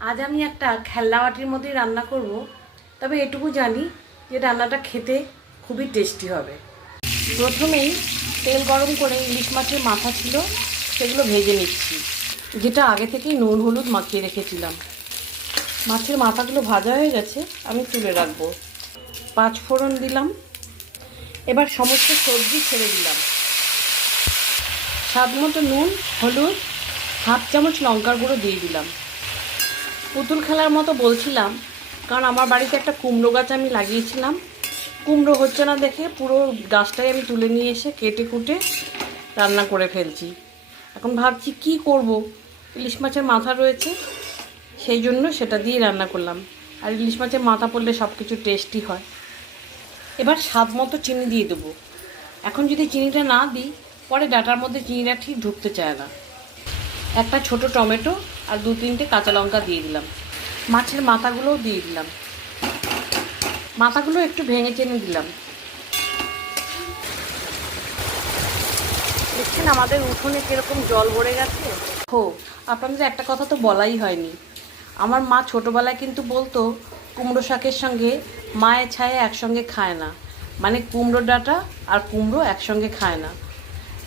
আজ আমি একটা খেলনা বাটির মধ্যেই রান্না করব, তবে এটুকু জানি যে রান্নাটা খেতে খুবই টেস্টি হবে। প্রথমেই তেল গরম করে ইলিশ মাছের মাথা ছিল সেগুলো ভেজে নিচ্ছি, যেটা আগে থেকেই নুন হলুদ মাখিয়ে রেখেছিলাম। মাছের মাথাগুলো ভাজা হয়ে গেছে, আমি তুলে রাখবো। 5 ফোড়ন দিলাম। এবার সমস্ত সবজি ছেড়ে দিলাম। স্বাদ মতো নুন, হলুদ, হাফ চামচ লঙ্কার গুঁড়ো দিয়ে দিলাম। পুতুল খেলার মতো বলছিলাম, কারণ আমার বাড়িতে একটা কুমড়ো গাছ আমি লাগিয়েছিলাম। কুমড়ো হচ্ছে না দেখে পুরো গাছটাই আমি তুলে নিয়ে এসে কেটে কুটে রান্না করে ফেলছি। এখন ভাবছি কি করব, ইলিশ মাছের মাথা রয়েছে, সেই জন্য সেটা দিয়ে রান্না করলাম। আর ইলিশ মাছের মাথা পড়লে সব কিছু টেস্টি হয়। এবার স্বাদ মতো চিনি দিয়ে দেবো। এখন যদি চিনিটা না দিই, পরে ডাটার মধ্যে চিনিটা ঠিক ঢুকতে চায় না। একটা ছোট টমেটো আর 2-3টে কাঁচা লঙ্কা দিয়ে দিলাম। মাছের মাথাগুলোও দিয়ে দিলাম। মাথাগুলো একটু ভেঙে চেনে দিলাম। দেখছেন আমাদের উঠোনে কীরকম জল ভরে গেছে। আপনাদের একটা কথা তো বলাই হয়নি। আমার মা ছোটোবেলায় কিন্তু বলতো কুমড়ো শাকের সঙ্গে মায়ের ছায়া একসঙ্গে খায় না, মানে কুমড়ো ডাঁটা আর কুমড়ো একসঙ্গে খায় না।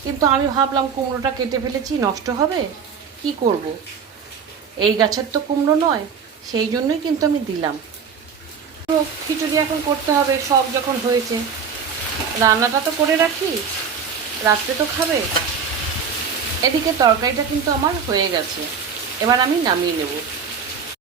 কিন্তু আমি ভাবলাম কুমড়োটা কেটে ফেলেছি, নষ্ট হবে, কি করব, এই গাছের তো কুমড়ো নয়, সেই জন্যই কিন্তু আমি দিলাম। তো খিচুড়ি এখন করতে হবে, সব যখন হয়েছে রান্নাটা তো করে রাখি, রাত্রে তো খাবে। এদিকে তরকারিটা কিন্তু আমার হয়ে গেছে, এবার আমি নামিয়ে নেব।